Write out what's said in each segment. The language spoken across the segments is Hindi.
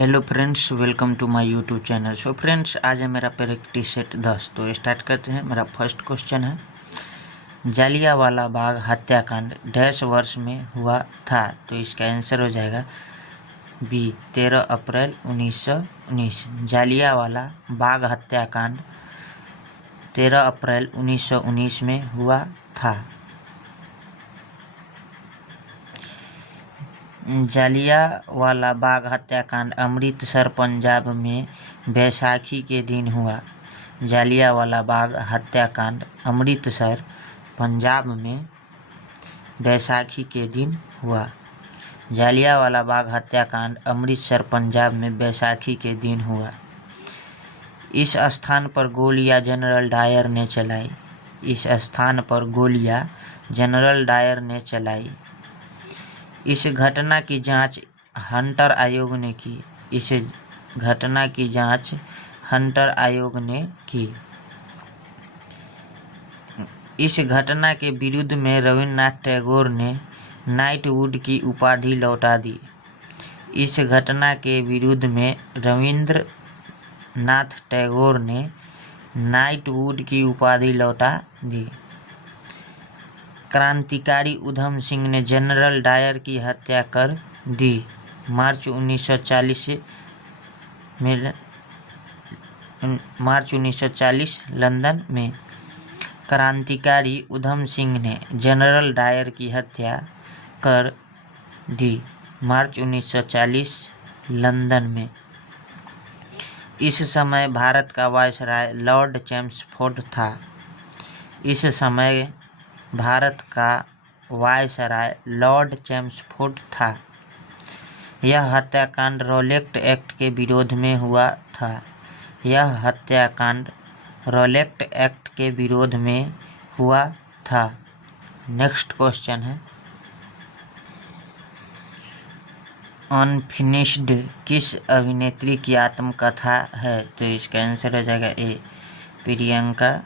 Hello friends, welcome to my YouTube channel. So friends, आज है मेरा प्रैक्टिस सेट 10। तो स्टार्ट करते हैं। मेरा फर्स्ट क्वेश्चन है, जालियांवाला बाग हत्याकांड डैश वर्ष में हुआ था। तो इसका आंसर हो जाएगा बी, 13 अप्रैल 1919। जालियांवाला बाग हत्याकांड 13 अप्रैल 1919 में हुआ था। जालियांवाला बाग हत्याकांड अमृतसर पंजाब में बैसाखी के दिन हुआ। जालियांवाला बाग हत्याकांड अमृतसर पंजाब में बैसाखी के दिन हुआ। जालियांवाला बाग हत्याकांड अमृतसर पंजाब में बैसाखी के दिन हुआ। इस स्थान पर गोलियां जनरल डायर ने चलाई। इस स्थान पर गोलियां जनरल डायर ने चलाई। इस घटना की जांच हंटर आयोग ने की। इस घटना की जांच हंटर आयोग ने की। इस घटना के विरुद्ध में रविन्द्रनाथ टैगोर ने नाइटवुड की उपाधि लौटा दी। इस घटना के विरुद्ध में रविन्द्रनाथ टैगोर ने नाइटवुड की उपाधि लौटा दी। क्रांतिकारी उधम सिंह ने जनरल डायर की हत्या कर दी। मार्च 1940 लंदन में क्रांतिकारी उधम सिंह ने जनरल डायर की हत्या कर दी। मार्च 1940 लंदन में। इस समय भारत का वायसराय लॉर्ड चेम्सफोर्ड था। इस समय भारत का वायसराय लॉर्ड चेम्सफोर्ड था। यह हत्याकांड रॉलेट एक्ट के विरोध में हुआ था। यह हत्याकांड रॉलेट एक्ट के विरोध में हुआ था। नेक्स्ट क्वेश्चन है, अनफिनिश्ड किस अभिनेत्री की आत्मकथा है। तो इसका आंसर हो जाएगा ए, प्रियंका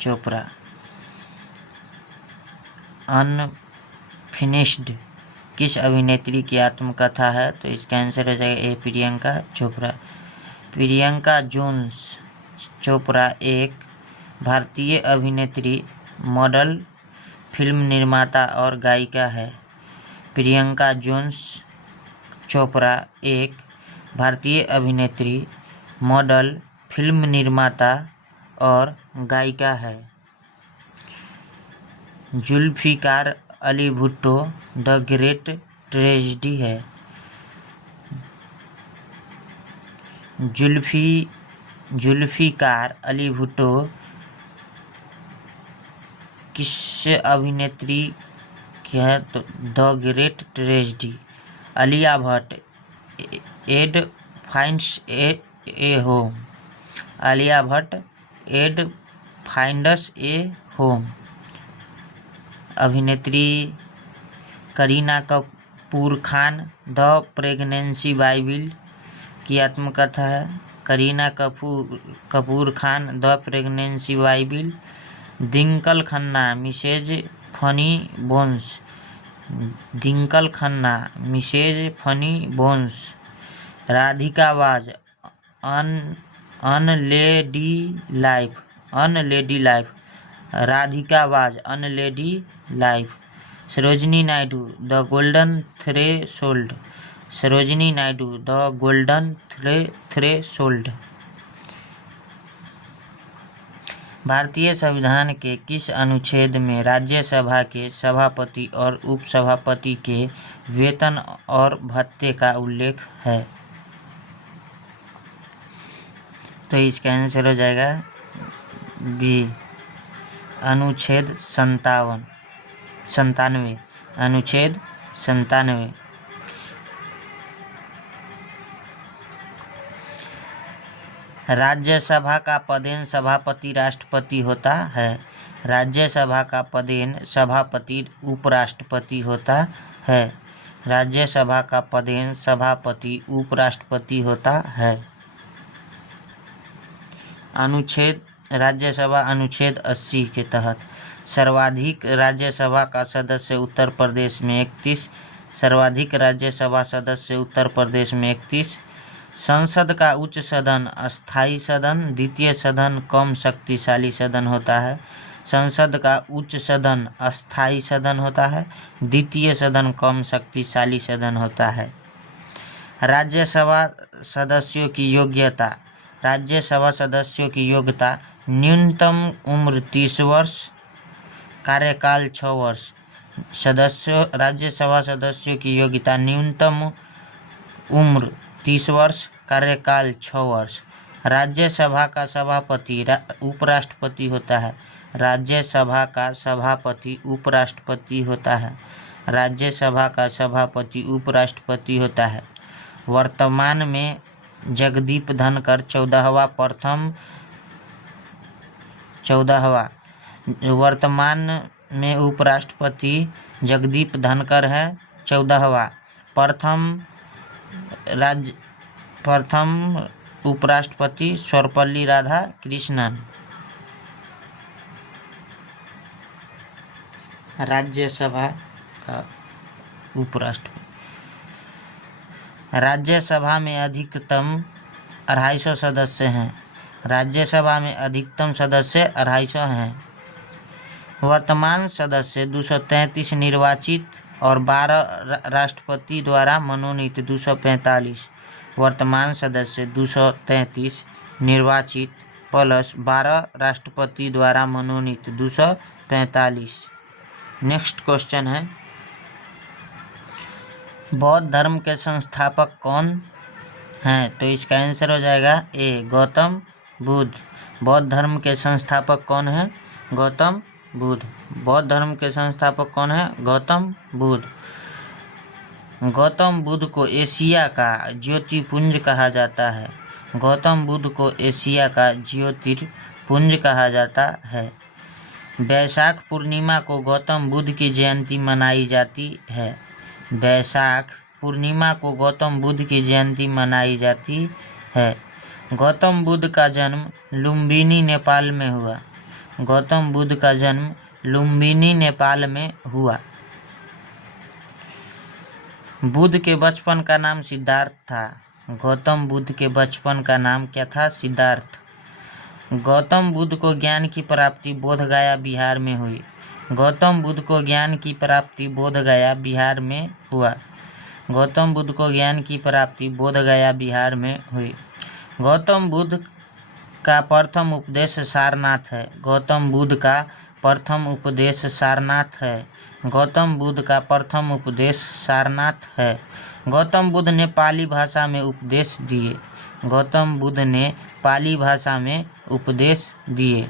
चोपड़ा। अनफिनिश्ड किस अभिनेत्री की आत्मकथा है। तो इसका आंसर हो जाएगा ए, प्रियंका चोपड़ा। प्रियंका जोन्स चोपड़ा एक भारतीय अभिनेत्री, मॉडल, फिल्म निर्माता और गायिका है। प्रियंका जोन्स चोपड़ा एक भारतीय अभिनेत्री, मॉडल, फिल्म निर्माता और गायिका है। Zulfikar Ali Bhutto the great tragedy है। जुल्फिकार अली भुट्टो किस अभिनेत्री की है। तो the great tragedy. Alia Bhatt Ed finds a home. Alia Bhatt Ed finds a home. अभिनेत्री Kareena Kapoor Khan the pregnancy bible की आत्मकथा है। Kareena Kapoor Khan the pregnancy bible. Twinkle Khanna Mrs funny bones. Twinkle Khanna Mrs funny bones. Radhika Vaz unladylike. Unladylike. Radhika Vaz अनलेडी life. Sarojini Naidu the golden threshold. Sarojini Naidu the golden threshold. भारतीय संविधान के किस अनुच्छेद में राज्यसभा के सभापति और उपसभापति के वेतन और भत्ते का उल्लेख है। तो इसका आंसर हो जाएगा बी, अनुच्छेद 97। अनुच्छेद 97। राज्यसभा का पदेन सभापति राष्ट्रपति होता है। राज्यसभा का पदेन सभापति उपराष्ट्रपति होता है। राज्यसभा का पदेन सभापति उपराष्ट्रपति होता है। राज्यसभा अनुच्छेद 80 के तहत सर्वाधिक राज्यसभा का सदस्य उत्तर प्रदेश में 31, सर्वाधिक राज्यसभा सदस्य उत्तर प्रदेश में 31, संसद का उच्च सदन अस्थायी सदन, द्वितीय सदन कम शक्तिशाली सदन होता है। संसद का उच्च सदन अस्थायी सदन होता है, द्वितीय सदन कम शक्तिशाली सदन होता है। राज्यसभा सदस्यों की योग्यता। राज्यसभा सदस्यों की योग्यता न्यूनतम उम्र 30 वर्ष, कार्यकाल 6 वर्ष। राज्यसभा सदस्यों की योग्यता न्यूनतम उम्र 30 वर्ष, कार्यकाल 6 वर्ष। राज्यसभा का सभापति उपराष्ट्रपति होता है। राज्यसभा का सभापति उपराष्ट्रपति होता है। राज्यसभा का सभापति उपराष्ट्रपति होता है। वर्तमान में जगदीप धनखड़ 14वां वर्तमान में उपराष्ट्रपति जगदीप धनखड़ है 14वां। प्रथम उपराष्ट्रपति सर्वपल्ली राधाकृष्णन। राज्यसभा का उपराष्ट्रपति। राज्यसभा में अधिकतम 250 सदस्य हैं। राज्यसभा में अधिकतम सदस्य 250 हैं। वर्तमान सदस्य 233 निर्वाचित और 12 राष्ट्रपति द्वारा मनोनीत 245। वर्तमान सदस्य 233 निर्वाचित प्लस 12 राष्ट्रपति द्वारा मनोनीत 245। नेक्स्ट क्वेश्चन है, बौद्ध धर्म के संस्थापक कौन हैं? तो इसका आंसर हो जाएगा ए, गौतम बुद्ध। बौद्ध धर्म के संस्थापक कौन हैं? गौतम बुद्ध। बौद्ध धर्म के संस्थापक कौन है? गौतम बुद्ध। गौतम बुद्ध को एशिया का ज्योतिर्पुंज कहा जाता है। गौतम बुद्ध को एशिया का ज्योतिर्पुंज कहा जाता है। वैशाख पूर्णिमा को गौतम बुद्ध की जयंती मनाई जाती है। वैशाख पूर्णिमा को गौतम बुद्ध की जयंती मनाई जाती है। गौतम बुद्ध का जन्म लुम्बिनी नेपाल में हुआ। गौतम बुद्ध का जन्म लुम्बिनी नेपाल में हुआ। बुद्ध के बचपन का नाम सिद्धार्थ था। गौतम बुद्ध के बचपन का नाम क्या था? सिद्धार्थ। गौतम बुद्ध को ज्ञान की प्राप्ति बोधगया बिहार में हुई। गौतम बुद्ध को ज्ञान की प्राप्ति बोधगया बिहार में हुआ। गौतम बुद्ध को ज्ञान की प्राप्ति बोधगया बिहार में हुई। गौतम बुद्ध का प्रथम उपदेश सारनाथ है। गौतम बुद्ध का प्रथम उपदेश सारनाथ है। गौतम बुद्ध का प्रथम उपदेश सारनाथ है। गौतम बुद्ध ने पाली भाषा में उपदेश दिए। गौतम बुद्ध ने पाली भाषा में उपदेश दिए।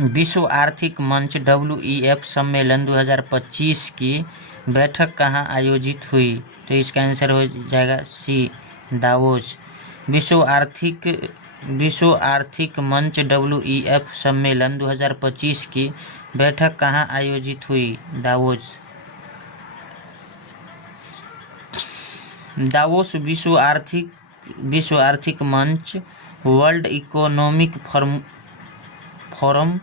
विश्व आर्थिक मंच WEF सम्मेलन 2025 की बैठक कहाँ आयोजित हुई? तो इसका आंसर हो जाएगा सी, दावोस। विश्व आर्थिक मंच WEF सम्मेलन 2025 की बैठक कहाँ आयोजित हुई? दावोस। दावोस विश्व आर्थिक मंच वर्ल्ड इकोनॉमिक फोरम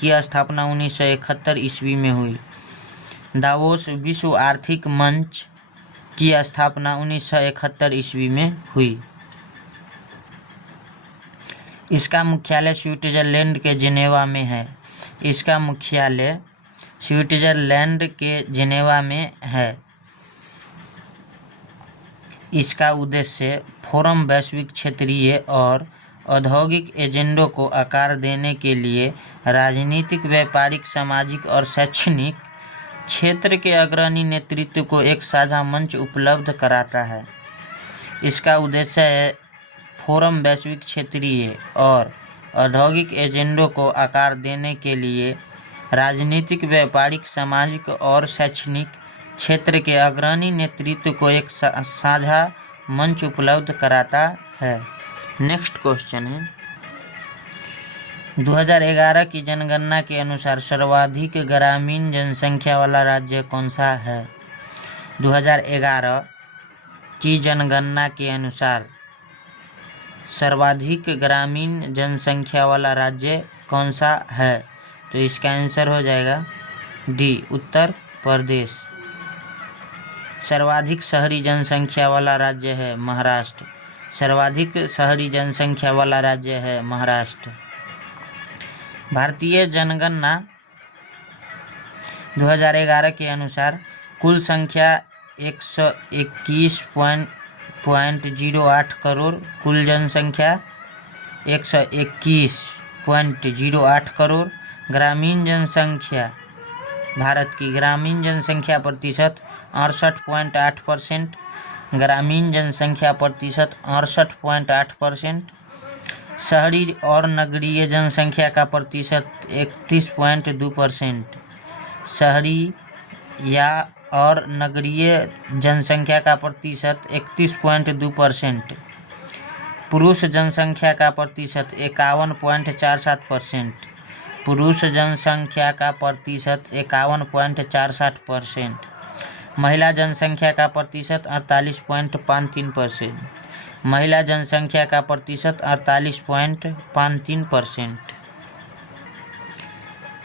की स्थापना 1971 ईस्वी में हुई। दावोस विश्व आर्थिक मंच की स्थापना 1971 ईस्वी में हुई। इसका मुख्यालय स्विट्जरलैंड के जेनेवा में है। इसका मुख्यालय स्विट्जरलैंड के जेनेवा में है। इसका उद्देश्य फोरम वैश्विक, क्षेत्रीय और औद्योगिक एजेंडों को आकार देने के लिए राजनीतिक, व्यापारिक, सामाजिक और शैक्षणिक क्षेत्र के अग्रणी नेतृत्व को एक साझा मंच उपलब्ध कराता है। इसका उद्देश्य फोरम वैश्विक, क्षेत्रीय और औद्योगिक एजेंडों को आकार देने के लिए राजनीतिक, व्यापारिक, सामाजिक और शैक्षणिक क्षेत्र के अग्रणी नेतृत्व को एक साझा मंच उपलब्ध कराता है। नेक्स्ट क्वेश्चन है, 2011 की जनगणना के अनुसार सर्वाधिक ग्रामीण जनसंख्या वाला राज्य कौन सा है? 2011 की जनगणना के अनुसार सर्वाधिक ग्रामीण जनसंख्या वाला राज्य कौन सा है? तो इसका आंसर हो जाएगा डी, उत्तर प्रदेश। सर्वाधिक शहरी जनसंख्या वाला राज्य है महाराष्ट्र। सर्वाधिक शहरी जनसंख्या वाला राज्य है महाराष्ट्र। भारतीय जनगणना 2011 के अनुसार कुल संख्या 121.08 करोड़, कुल जनसंख्या 121.08 करोड़। ग्रामीण जनसंख्या, भारत की ग्रामीण जनसंख्या प्रतिशत 68.8%। ग्रामीण जनसंख्या प्रतिशत 68.8%। शहरी और नगरीय जनसंख्या का प्रतिशत 31.2%। शहरी या और नगरीय जनसंख्या का प्रतिशत 31.2%। पुरुष जनसंख्या का प्रतिशत 51.47%। पुरुष जनसंख्या का प्रतिशत 51.47%। महिला जनसंख्या का प्रतिशत 48.53%। महिला जनसंख्या का प्रतिशत 48.53%।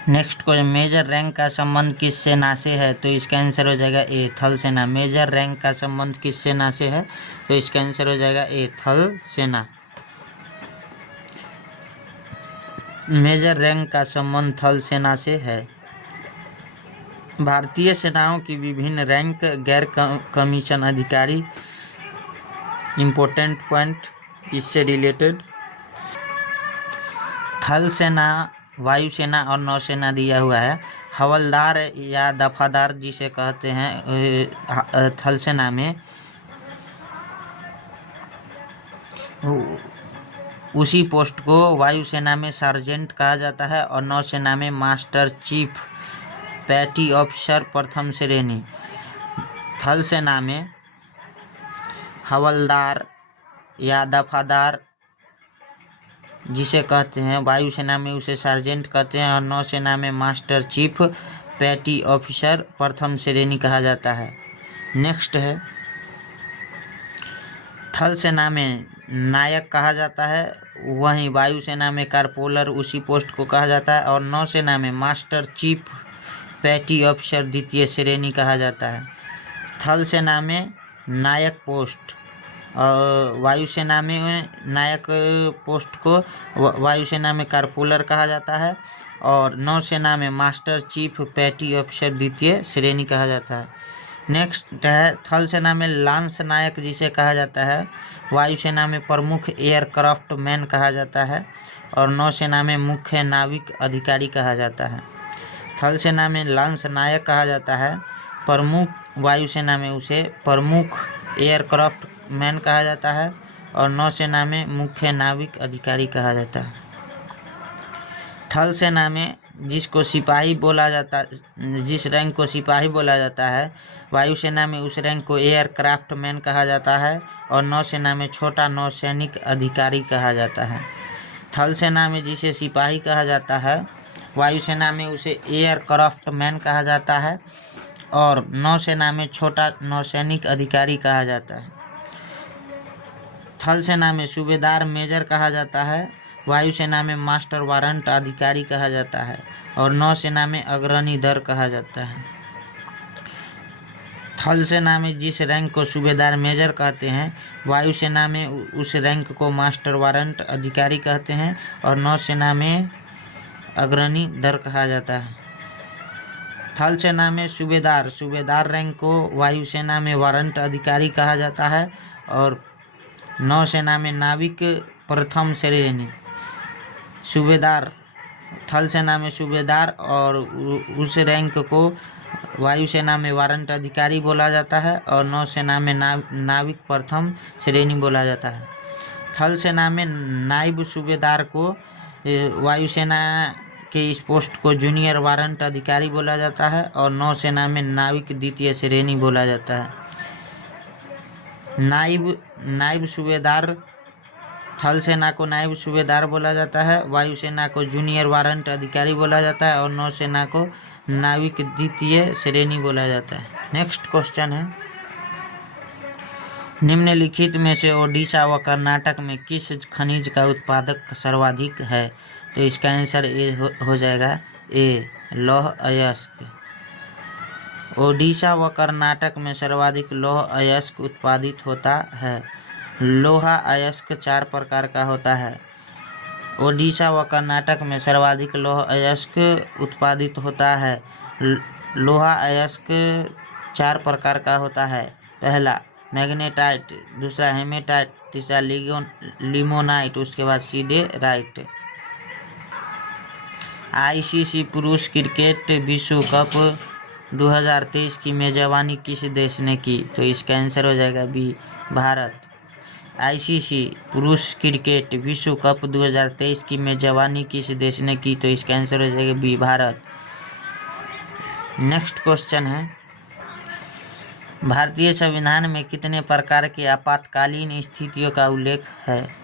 नेक्स्ट क्वेश्चन, मेजर रैंक का संबंध किस सेना से है? तो इसका आंसर हो जाएगा ए, थल सेना। मेजर रैंक का संबंध किस सेना से है? तो इसका आंसर हो जाएगा ए, थल सेना। मेजर रैंक का संबंध थल सेना से है। भारतीय सेनाओं की विभिन्न रैंक, गैर कमीशन अधिकारी, इम्पोर्टेंट पॉइंट इससे रिलेटेड। थल सेना, वायुसेना और नौसेना दिया हुआ है। हवलदार या दफादार जिसे कहते हैं थल सेना में, उसी पोस्ट को वायुसेना में सार्जेंट कहा जाता है और नौसेना में मास्टर चीफ, पैटी ऑफिसर प्रथम श्रेणी। थल सेना में हवलदार या दफादार जिसे कहते हैं, वायुसेना में उसे सार्जेंट कहते हैं और नौसेना में मास्टर चीफ, पैटी ऑफिसर प्रथम श्रेणी कहा जाता है। नेक्स्ट है, थल सेना में नायक कहा जाता है, वहीं वायुसेना में कारपोलर उसी पोस्ट को कहा जाता है और नौसेना में मास्टर चीफ, पैटी ऑफिसर द्वितीय श्रेणी कहा जाता है। थल सेना में नायक पोस्ट और वायुसेना में नायक पोस्ट को वायुसेना में कारपोलर कहा जाता है और नौसेना में मास्टर चीफ, पैटी ऑफिसर द्वितीय श्रेणी कहा जाता है। नेक्स्ट है, थल सेना में लांस नायक जिसे कहा जाता है, वायुसेना में प्रमुख एयरक्राफ्ट मैन कहा जाता है और नौसेना में मुख्य नाविक अधिकारी कहा जाता है। थल सेना में लांस नायक कहा जाता है, प्रमुख, वायुसेना में उसे प्रमुख एयरक्राफ्ट मैन कहा जाता है और नौसेना में मुख्य नाविक अधिकारी कहा जाता है। थल सेना में जिसको सिपाही बोला जाता, जिस रैंक को सिपाही बोला जाता है, वायुसेना में उस रैंक को एयरक्राफ्ट मैन कहा जाता है और नौसेना में छोटा नौसैनिक अधिकारी कहा जाता है। थल सेना में जिसे सिपाही कहा जाता है, वायुसेना में उसे एयरक्राफ्ट मैन कहा जाता है और नौसेना में छोटा नौसैनिक अधिकारी कहा जाता है। थल सेना में सूबेदार मेजर कहा जाता है, वायुसेना में मास्टर वारंट अधिकारी कहा जाता है और नौसेना में अग्रणी दर कहा जाता है। थल सेना में जिस रैंक को सूबेदार मेजर कहते हैं, वायुसेना में उस रैंक को मास्टर वारंट अधिकारी कहते हैं और नौसेना में अग्रणी दर कहा जाता है। थल सेना में सूबेदार रैंक को वायुसेना में वारंट अधिकारी कहा जाता है और नौसेना में नाविक प्रथम श्रेणी। सूबेदार, थल सेना में सूबेदार और उस रैंक को वायुसेना में वारंट अधिकारी बोला जाता है और नौसेना में नाविक प्रथम श्रेणी बोला जाता है। थल सेना में नायब सूबेदार को वायुसेना के इस पोस्ट को जूनियर वारंट अधिकारी बोला जाता है और नौसेना में नाविक द्वितीय श्रेणी बोला जाता है। नायब सूबेदार, थल सेना को नायब सूबेदार बोला जाता है, वायुसेना को जूनियर वारंट अधिकारी बोला जाता है और नौसेना को नाविक द्वितीय श्रेणी बोला जाता है। नेक्स्ट क्वेश्चन है, निम्नलिखित में से ओडिशा व कर्नाटक में किस खनिज का उत्पादक सर्वाधिक है? तो इसका आंसर ए हो जाएगा ए, लौह अयस्क। ओडिशा व कर्नाटक में सर्वाधिक लौह अयस्क उत्पादित होता है। लोहा अयस्क 4 प्रकार का होता है। ओडिशा व कर्नाटक में सर्वाधिक लौह अयस्क उत्पादित होता है। लोहा अयस्क 4 प्रकार का होता है। पहला मैग्नेटाइट, दूसरा हेमेटाइट, तीसरा लिमोनाइट, उसके बाद सीडेराइट। आईसीसी पुरुष क्रिकेट विश्व कप 2023 की मेजबानी किस देश ने की? तो इसका आंसर हो जाएगा बी, भारत। आईसीसी पुरुष क्रिकेट विश्व कप 2023 की मेजबानी किस देश ने की? तो इसका आंसर हो जाएगा बी, भारत। नेक्स्ट क्वेश्चन है, भारतीय संविधान में कितने प्रकार के आपातकालीन स्थितियों का उल्लेख है?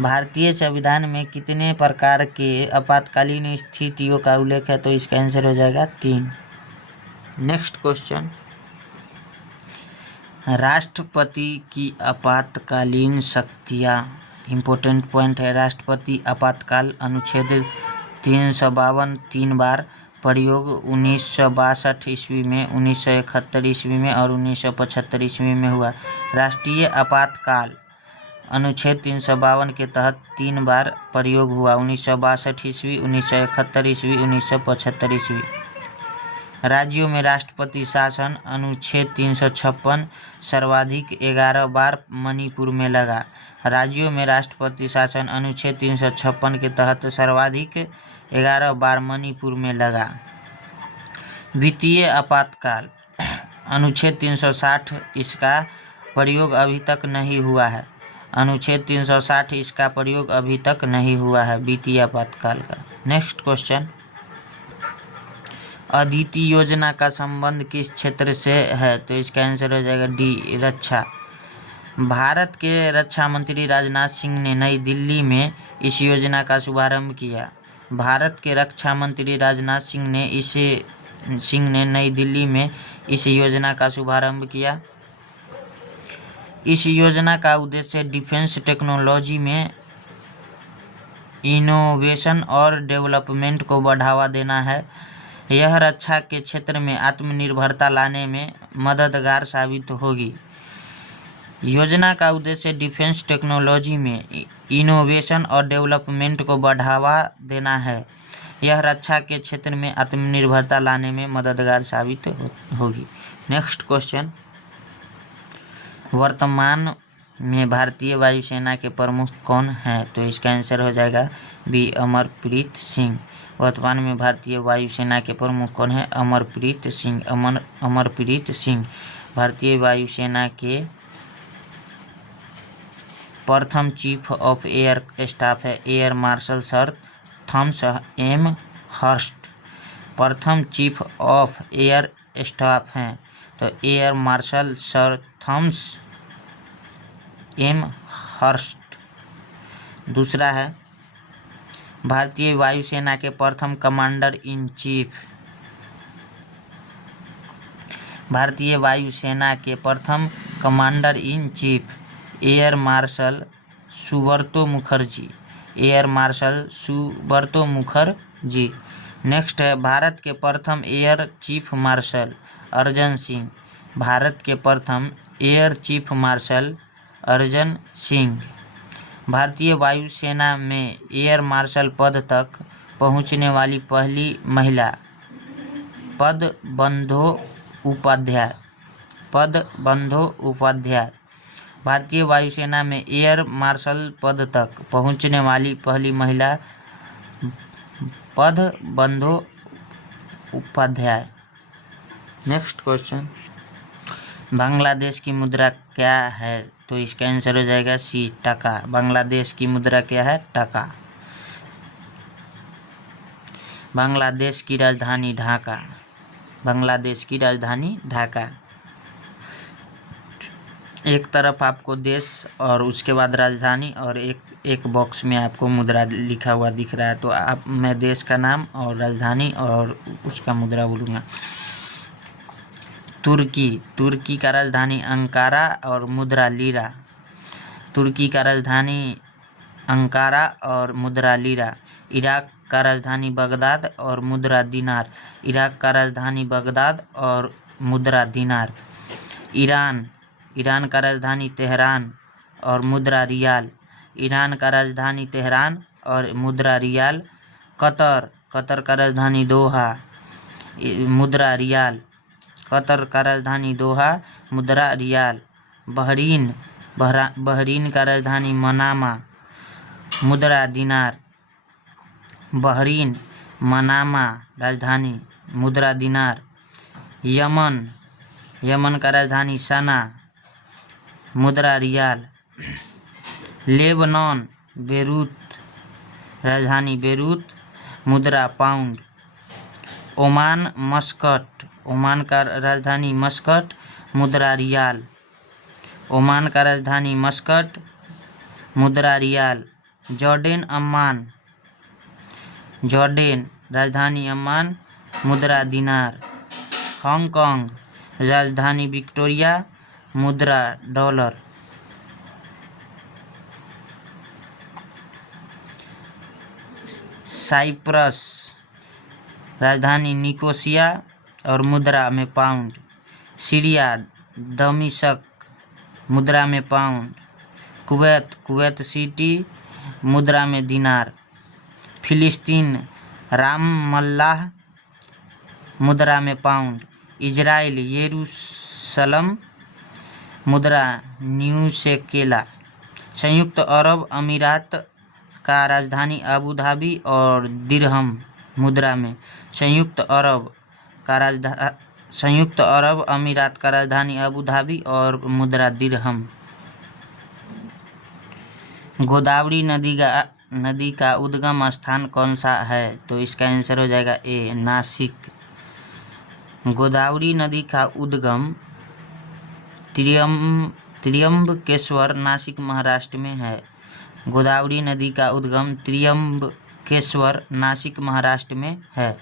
भारतीय संविधान में कितने प्रकार के आपातकालीन स्थितियों का उल्लेख है? तो इसका आंसर हो जाएगा 3। नेक्स्ट क्वेश्चन, राष्ट्रपति की आपातकालीन शक्तियाँ। इम्पोर्टेंट पॉइंट है, राष्ट्रपति आपातकाल अनुच्छेद 352 3 बार प्रयोग 1962 ईस्वी में, 1971 ईस्वी में और 1975 ईस्वी में हुआ। राष्ट्रीय आपातकाल अनुच्छेद 352 के तहत 3 बार प्रयोग हुआ, 1962 ईस्वी, 1971 ईस्वी, 1975 ईस्वी। राज्यों में राष्ट्रपति शासन अनुच्छेद 356 सर्वाधिक 11 बार मणिपुर में लगा। राज्यों में राष्ट्रपति शासन अनुच्छेद 356 के तहत सर्वाधिक 11 बार मणिपुर में लगा। वित्तीय आपातकाल अनुच्छेद 360, इसका प्रयोग अभी तक नहीं हुआ है। अनुच्छेद 360 इसका प्रयोग अभी तक नहीं हुआ है वित्तीय आपातकाल का। नेक्स्ट क्वेश्चन, अदिति योजना का संबंध किस क्षेत्र से है? तो इसका आंसर हो जाएगा डी, रक्षा। भारत के रक्षा मंत्री राजनाथ सिंह ने नई दिल्ली में इस योजना का शुभारंभ किया। भारत के रक्षा मंत्री राजनाथ सिंह ने नई दिल्ली में इस योजना का शुभारंभ किया। इस योजना का उद्देश्य डिफेंस टेक्नोलॉजी में इनोवेशन और डेवलपमेंट को बढ़ावा देना है। यह रक्षा के क्षेत्र में आत्मनिर्भरता लाने में मददगार साबित होगी। योजना का उद्देश्य डिफेंस टेक्नोलॉजी में इनोवेशन और डेवलपमेंट को बढ़ावा देना है। यह रक्षा के क्षेत्र में आत्मनिर्भरता लाने में मददगार साबित होगी। नेक्स्ट क्वेश्चन, वर्तमान में भारतीय वायुसेना के प्रमुख कौन हैं? तो इसका आंसर हो जाएगा बी, अमरप्रीत सिंह। वर्तमान में भारतीय वायुसेना के प्रमुख कौन हैं? अमरप्रीत सिंह। अमरप्रीत सिंह भारतीय वायुसेना के प्रथम चीफ ऑफ एयर स्टाफ है। Air marshal sir Thomas Elmhirst प्रथम चीफ ऑफ एयर स्टाफ हैं। तो air marshal sir Thomas Elmhirst. दूसरा है, भारतीय वायुसेना के प्रथम कमांडर इन चीफ। भारतीय वायुसेना के प्रथम commander in chief air marshal Subroto Mukherjee. Air marshal Subroto Mukherjee. Next है, भारत के प्रथम air chief marshal Arjan Singh. Bharat के प्रथम air chief marshal Arjan Singh. भारतीय वायुसेना में एयर मार्शल पद तक पहुंचने वाली पहली महिला पदबंधोपाध्याय। पदबंधोपाध्याय। भारतीय वायुसेना में एयर मार्शल पद तक पहुंचने वाली पहली महिला पदबंधोपाध्याय। नेक्स्ट क्वेश्चन, बांग्लादेश की मुद्रा क्या है? तो इसका आंसर हो जाएगा सी, टका। बांग्लादेश की मुद्रा क्या है? टका। बांग्लादेश की राजधानी ढाका। बांग्लादेश की राजधानी ढाका। एक तरफ आपको देश और उसके बाद राजधानी और एक बॉक्स में आपको मुद्रा लिखा हुआ दिख रहा है। तो मैं देश का नाम और राजधानी और उसका मुद्रा बोलूँगा। तुर्की का राजधानी अंकारा और मुद्रा लीरा। तुर्की का राजधानी अंकारा और मुद्रा लीरा। इराक का राजधानी बगदाद और मुद्रा दिनार। इराक का राजधानी बगदाद और मुद्रा दिनार। ईरान का राजधानी तेहरान और मुद्रा रियाल। ईरान का राजधानी तेहरान और मुद्रा रियाल। कतर का राजधानी दोहा, मुद्रा रियाल। कतर का राजधानी दोहा, मुद्रा रियाल। बहरीन का राजधानी मनामा, मुद्रा दिनार। बहरीन, मनामा राजधानी, मुद्रा दिनार। यमन का राजधानी सना, मुद्रा रियाल। लेबनान, बेरूत राजधानी बेरूत, मुद्रा पाउंड। ओमान का राजधानी मस्कट, मुद्रा रियाल। ओमान का राजधानी मस्कट, मुद्रा रियाल। जॉर्डन राजधानी अम्मान, मुद्रा दिनार। हांगकांग राजधानी विक्टोरिया, मुद्रा डॉलर। साइप्रस राजधानी निकोसिया और मुद्रा में पाउंड। सीरिया, दमिश्क, मुद्रा में पाउंड। कुवैत सिटी, मुद्रा में दिनार। फिलिस्तीन, रामल्लाह, मुद्रा में पाउंड। इजराइल, यरूशलम, मुद्रा न्यू शेकेला। संयुक्त अरब अमीरात का राजधानी अबू धाबी और दिरहम, मुद्रा में। संयुक्त अरब अमीरात का राजधानी अबू धाबी और मुद्रा दिरहम। गोदावरी नदी का उद्गम स्थान कौन सा है? तो इसका आंसर हो जाएगा ए, नासिक। गोदावरी नदी का उद्गम त्र्यंबकेश्वर, नासिक, महाराष्ट्र में है। गोदावरी नदी का उद्गम त्र्यंबकेश्वर, नासिक, महाराष्ट्र में है।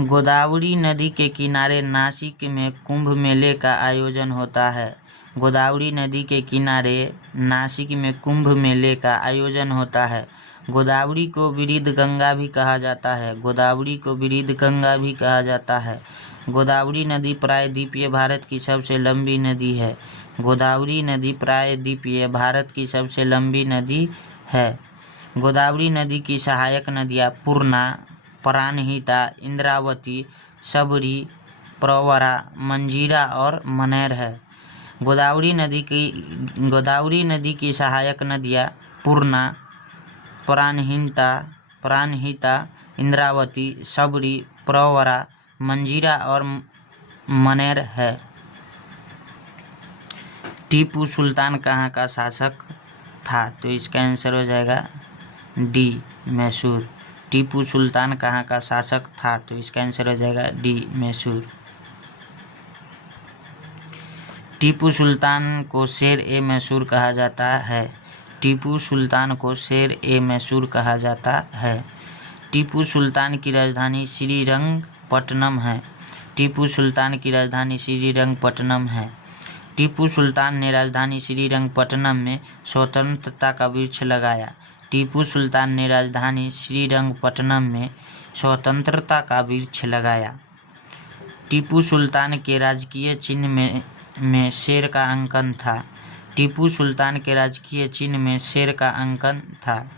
गोदावरी नदी के किनारे नासिक में कुंभ मेले का आयोजन होता है। गोदावरी नदी के किनारे नासिक में कुंभ मेले का आयोजन होता है। गोदावरी को विरिध गंगा भी कहा जाता है। गोदावरी को विरिध गंगा भी कहा जाता है। गोदावरी नदी प्रायद्वीपीय भारत की सबसे लंबी नदी है। गोदावरी नदी प्रायद्वीपीय भारत की सबसे लंबी नदी है। गोदावरी नदी की सहायक नदियाँ पूर्णा, प्राणहिता, इंद्रावती, शबरी, प्रवरा, मंजीरा और मनेर है। गोदावरी नदी की सहायक नदियाँ पूर्णा, प्राणहिता, इंद्रावती, शबरी, प्रवरा, मंजीरा और मनेर है। टीपू सुल्तान कहाँ का शासक था? तो इसका आंसर हो जाएगा डी, मैसूर। टीपू सुल्तान कहाँ का शासक था? तो इसका आंसर हो जाएगा डी, मैसूर। टीपू सुल्तान को शेर ए मैसूर कहा जाता है। टीपू सुल्तान को शेर ए मैसूर कहा जाता है। टीपू सुल्तान की राजधानी श्रीरंगपट्टनम है। टीपू सुल्तान की राजधानी श्रीरंगपट्टनम है। टीपू सुल्तान ने राजधानी श्रीरंगपट्टनम में स्वतंत्रता का वृक्ष लगाया। टीपू सुल्तान ने राजधानी श्रीरंगपट्टनम में स्वतंत्रता का वृक्ष लगाया। टीपू सुल्तान के राजकीय चिन्ह में शेर का अंकन था। टीपू सुल्तान के राजकीय चिन्ह में शेर का अंकन था।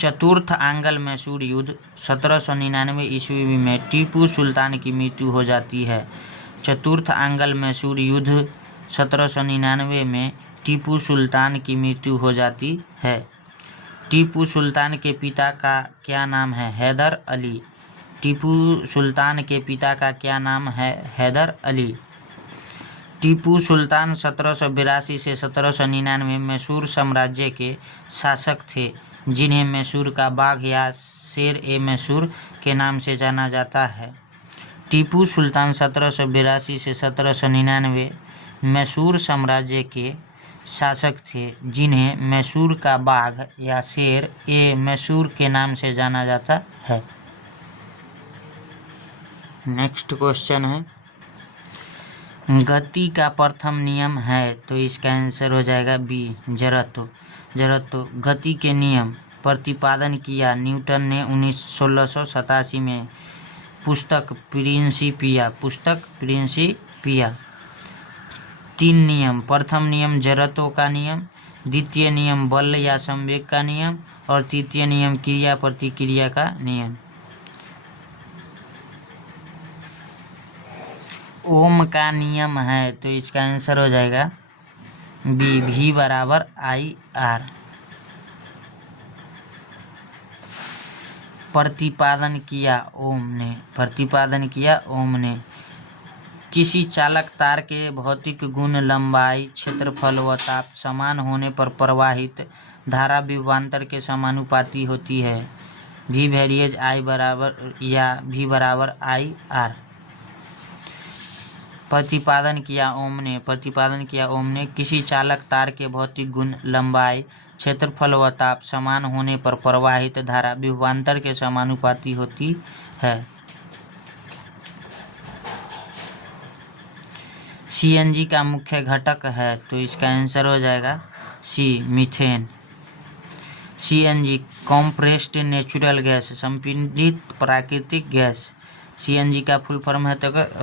चतुर्थ आंग्ल मैसूर युद्ध 1799 ईस्वी में टीपू सुल्तान की मृत्यु हो जाती है। चतुर्थ आंग्ल मैसूर युद्ध 1799 में टीपू सुल्तान की मृत्यु हो जाती है। टीपू सुल्तान के पिता का क्या नाम है? हैदर अली। टीपू सुल्तान के पिता का क्या नाम है? हैदर अली। टीपू सुल्तान 1782 से 1799 मैसूर साम्राज्य के शासक थे, जिन्हें मैसूर का बाघ या शेर ए मैसूर के नाम से जाना जाता है। टीपू सुल्तान 1782 से 1799 मैसूर साम्राज्य के शासक थे, जिन्हें मैसूर का बाघ या शेर ए मैसूर के नाम से जाना जाता है। नेक्स्ट क्वेश्चन है, गति का प्रथम नियम है? तो इसका आंसर हो जाएगा बी, जड़त्व। गति के नियम प्रतिपादन किया न्यूटन ने 1687 में। पुस्तक प्रिंसिपिया। 3 नियम। प्रथम नियम जड़त्व का नियम, द्वितीय नियम बल या संवेग का नियम और तृतीय नियम क्रिया प्रतिक्रिया का नियम। ओम का नियम है तो इसका आंसर हो जाएगा बी, V बराबर IR। प्रतिपादन किया ओम ने। किसी चालक तार के भौतिक गुण लंबाई, क्षेत्रफल व ताप समान होने पर प्रवाहित धारा विभवांतर के समानुपाती होती है। V वेरिएज I बराबर या V बराबर IR। प्रतिपादन किया ओम ने किसी चालक तार के भौतिक गुण लंबाई, क्षेत्रफल व ताप समान होने पर प्रवाहित धारा विभवांतर के समानुपाती होती है। CNG का मुख्य घटक है तो इसका आंसर हो जाएगा C, methane. CNG compressed natural gas, संपीड़ित प्राकृतिक गैस। CNG का फुल फॉर्म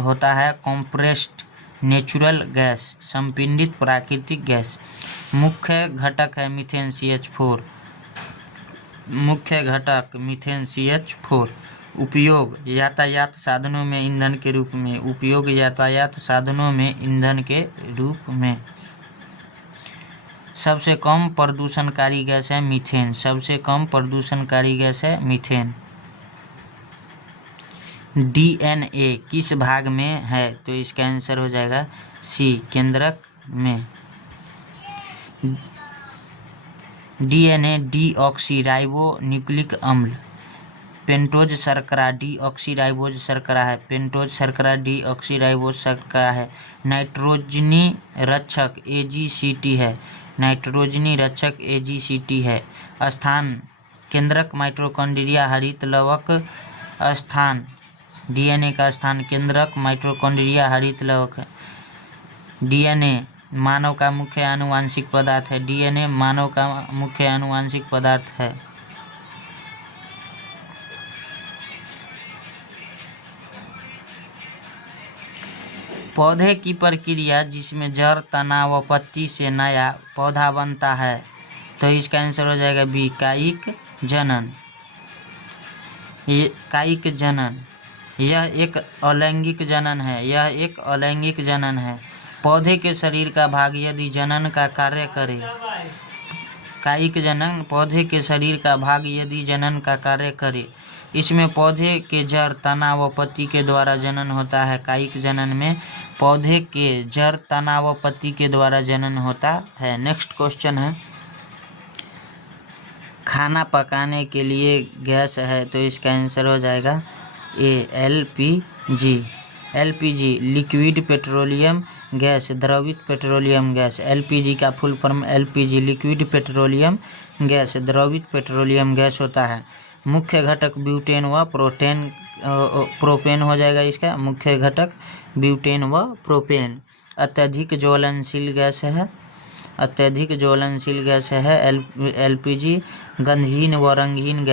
होता है कॉम्प्रेस्ड नेचुरल गैस, संपीड़ित प्राकृतिक गैस। मुख्य घटक है मीथेन CH4। उपयोग यातायात साधनों में ईंधन के रूप में। सबसे कम प्रदूषणकारी गैस है मीथेन। DNA किस भाग में है तो इसका आंसर हो जाएगा C, केंद्रक में। DNA डीऑक्सीराइबो न्यूक्लिक अम्ल। पेंटोज शर्करा डीऑक्सीराइबोज शर्करा है। नाइट्रोजनी रक्षक AGCT है। स्थान केंद्रक माइटोकॉन्ड्रिया हरित लवक। स्थान DNA का स्थान केंद्रक माइटोकॉन्ड्रिया हरित लवक। DNA मानव का मुख्य आनुवांशिक पदार्थ है। पौधे की प्रक्रिया जिसमें जड़, तना व पत्ती से नया पौधा बनता है तो इसका आंसर हो जाएगा बी, कायिक जनन। यह एक अलैंगिक जनन है। पौधे के शरीर का भाग यदि जनन का कार्य करे, कायिक जनन पौधे के शरीर का भाग यदि जनन का कार्य करे, इसमें पौधे के जड़, तना व पत्ती के द्वारा जनन होता है। कायिक जनन में पौधे के जड़, तना व पत्ती के द्वारा जनन होता है। नेक्स्ट क्वेश्चन है, खाना पकाने के लिए गैस है तो इसका आंसर हो जाएगा ए, LPG लिक्विड पेट्रोलियम गैस, द्रवित पेट्रोलियम गैस। LPG का full form LPG liquid petroleum gas, द्रवित पेट्रोलियम गैस होता है। मुख्य घटक ब्यूटेन व प्रोपेन हो जाएगा इसका मुख्य घटक ब्यूटेन व प्रोपेन। अत्यधिक ज्वलनशील गैस है LPG। गंधहीन व रंगहीन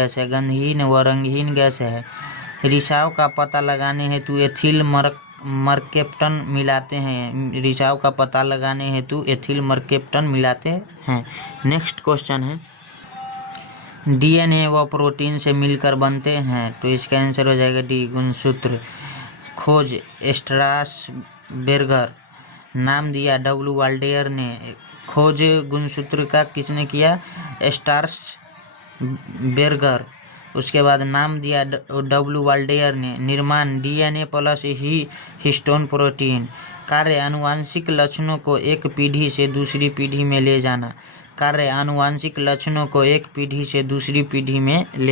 गैस है। रिसाव का पता लगाने हेतु एथिल मरकेप्टन मिलाते हैं। नेक्स्ट क्वेश्चन है, DNA व प्रोटीन से मिलकर बनते हैं तो इसका आंसर हो जाएगा डी, गुणसूत्र। खोज स्ट्रासबर्गर। नाम दिया W वाल्डेयर ने। खोज गुणसूत्र का किसने किया? स्ट्रासबर्गर। उसके बाद नाम दिया W वाल्डेयर ने। निर्माण DNA प्लस हिस्टोन प्रोटीन। कार्य आनुवांशिक लक्षणों को एक पीढ़ी से दूसरी पीढ़ी में ले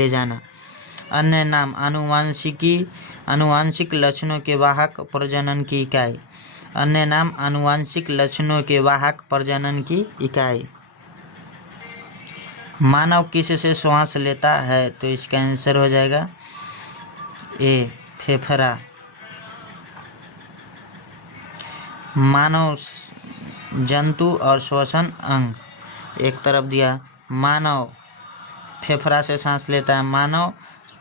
जाना। अन्य नाम आनुवांशिक लक्षणों के वाहक प्रजनन की इकाई। मानव किससे श्वास लेता है तो इसका आंसर हो जाएगा ए, फेफड़ा। मानव जंतु और श्वसन अंग। एक तरफ दिया मानव फेफड़ा से सांस लेता है। मानव